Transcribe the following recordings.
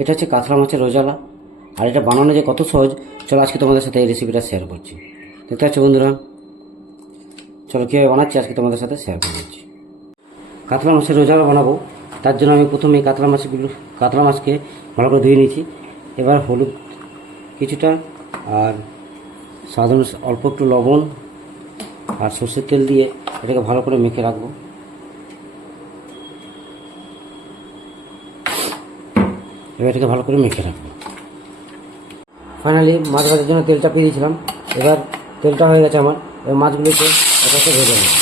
এটা হচ্ছে কাতলা মাছের রোজালা। আর এটা বানানো যে কত সহজ, চলো আজকে তোমাদের সাথে এই রেসিপিটা শেয়ার করছি। দেখতে পাচ্ছ বন্ধুরা, চলো কীভাবে বানাচ্ছি আজকে তোমাদের সাথে শেয়ার করে দিচ্ছি। কাতলা মাছের রোজালা বানাবো, তার জন্য আমি প্রথমে কাতলা মাছকে ভালো করে ধুয়ে নিয়েছি। এবার হলুদ কিছুটা, আর সাধারণ অল্প একটু লবণ আর সর্ষের তেল দিয়ে এটাকে ভালো করে মেখে রাখবো। এবার এটাকে ভালো করে মেখে রাখবো। ফাইনালি মাছ ভাজার জন্য তেল চাপিয়ে দিয়েছিলাম। এবার তেলটা হয়ে গেছে আমার। এবার মাছগুলোকে এটাকে ভেজে নেব।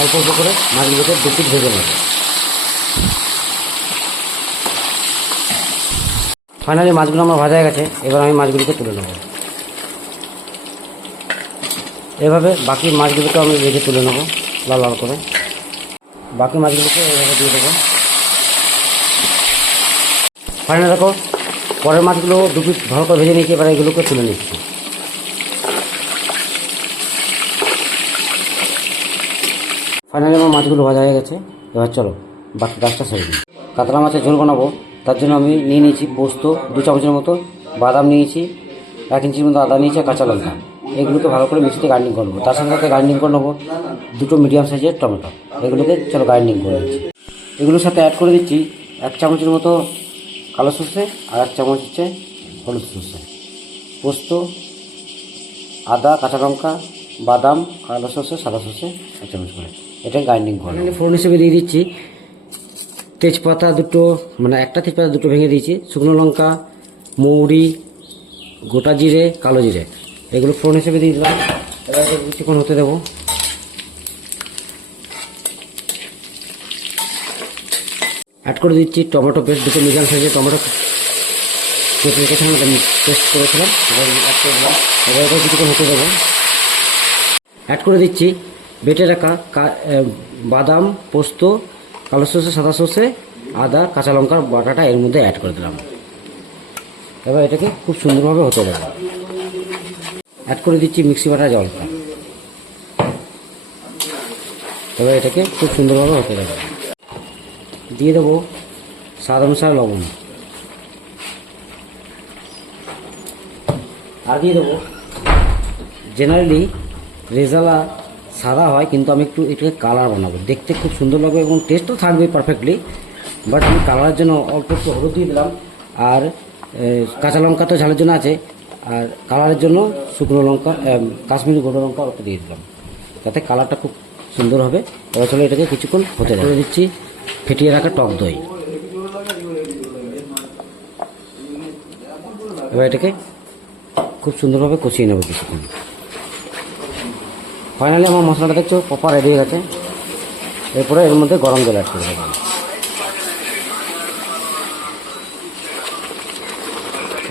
অল্প অল্প করে মাছগুলোকে দুপিট ভেজে নেব। ফাইনালি মাছগুলো আমার ভাজা হয়ে গেছে। এবার আমি মাছগুলোকে তুলে নেব। এভাবে বাকি মাছগুলোকে আমি ভেজে তুলে নেব লাল লাল করে। বাকি মাছগুলোকে এভাবে দিয়ে দেবো। ফাইনালি দেখো পরের মাছগুলো দুপিট ভালো করে ভেজে নিয়েছি। এবার এগুলোকে তুলে নিচ্ছি। ফাইনালি আমার মাছগুলো ভাজা হয়ে গেছে। এবার চলো বাকি কাজটা সেরে দিই। কাতলা মাছের ঝোল বানাবো, তার জন্য আমি নিয়ে নিয়েছি পোস্ত 2 চামচের মতো, বাদাম নিয়েছি 1 ইঞ্চির মতো, আদা নিয়েছি, কাঁচা লঙ্কা। এগুলোকে ভালো করে মিক্সিতে গ্রাইন্ডিং করবো। তার সঙ্গে সাথে গ্রাইন্ডিং করে নেবো 2 মিডিয়াম সাইজের টমেটো। এগুলোকে চলো গ্রাইন্ডিং করে দিচ্ছি। এগুলোর সাথে অ্যাড করে দিচ্ছি 1 চামচের মতো কালো সর্ষে আর 1 চামচ হচ্ছে হলুদ সর্ষে। পোস্ত, আদা, কাঁচা লঙ্কা, বাদাম, কালো সর্ষে, সাদা সর্ষে 1 চামচ করে এটা গ্রাইন্ডিং করে ফোড়ন হিসেবে দিয়ে দিচ্ছি তেজপাতা 2, মানে একটা তেজপাতা 2 ভেঙে দিয়েছি, শুকনো লঙ্কা, মৌরি, গোটা জিরে, কালো জিরে, এগুলো ফোড়ন হিসেবে দিয়ে দিলাম। এবার কিছুক্ষণ হতে দেবো। অ্যাড করে দিচ্ছি টমেটো পেস্ট, 2 মিডিয়াম সাইজের টমেটো কেটে রেখেছিলাম, পেস্ট করেছিলাম, এবার অ্যাড করে দিলাম। এবার এটা কিছুক্ষণ হতে দেবো। অ্যাড করে দিচ্ছি বেটে রাখা বাদাম, পোস্ত, কালো সর্ষে, সাদা সর্ষে, আদা, কাঁচা লঙ্কার বাটাটা এর মধ্যে অ্যাড করে দিলাম। এবার এটাকে খুব সুন্দরভাবে হতে দেবো। অ্যাড করে দিচ্ছি মিক্সি বাটা জলটা। এবার এটাকে খুব সুন্দরভাবে হতে দেবো। দিয়ে দেবো স্বাদ অনুসারে লবণ, আর দিয়ে দেবো জেনারেলি রেজালা সাদা হয়, কিন্তু আমি এটাকে কালার বানাবো, দেখতে খুব সুন্দর লাগবে এবং টেস্টও থাকবে পারফেক্টলি। বাট আমি কালারের জন্য অল্প একটু হলুদ দিয়ে দিলাম, আর কাঁচা লঙ্কা তো ঝালের জন্য আছে, আর কালারের জন্য শুকনো লঙ্কা, কাশ্মীরি গোটা লঙ্কা ওটা দিয়ে দিলাম, যাতে কালারটা খুব সুন্দর হবে। এবার চলো এটাকে কিছুক্ষণ হতে করে দিচ্ছি ফেটিয়ে রাখা টক দই। এবার এটাকে খুব সুন্দরভাবে কষিয়ে নেবো কিছুক্ষণ। ফাইনালি আমার মশলাটা দেখছো প্রপার রেডি হয়ে গেছে। এরপরে এর মধ্যে গরম জল অ্যাড করে দেবো।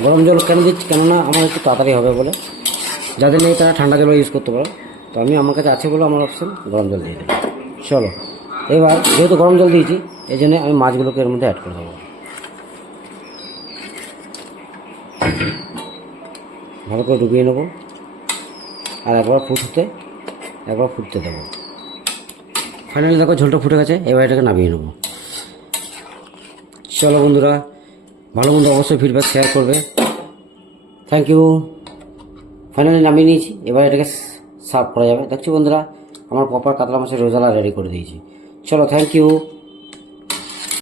গরম জল কেন দিচ্ছি, কেননা আমার একটু তাড়াতাড়ি হবে বলে। যাদের নেই তারা ঠান্ডা জল ইউজ করতে পারো, তো আমি আমার কাছে আছে বলে আমার অপশন গরম জল দিয়ে দেবো। চলো এবার যেহেতু গরম জল দিয়েছি, এই জন্য আমি মাছগুলোকে এর মধ্যে অ্যাড করে দেবো। ভালো করে ডুবিয়ে নেবো, আর একবার ফুটতে দেবো। ফাইনালি দেখো ঝোলটা ফুটে গেছে। এবার এটাকে নামিয়ে নেবো। চলো বন্ধুরা, ভালো মন্দ অবশ্যই ফিডব্যাক শেয়ার করবে। Thank you. ফাইনালি নামিয়ে নিয়েছি। এবার এটাকে সার্ভ করা যাবে। দেখছো বন্ধুরা, আমার প্রপার কাতলা মাছের রোজালা রেডি করে দিয়েছি। চলো থ্যাংক ইউ।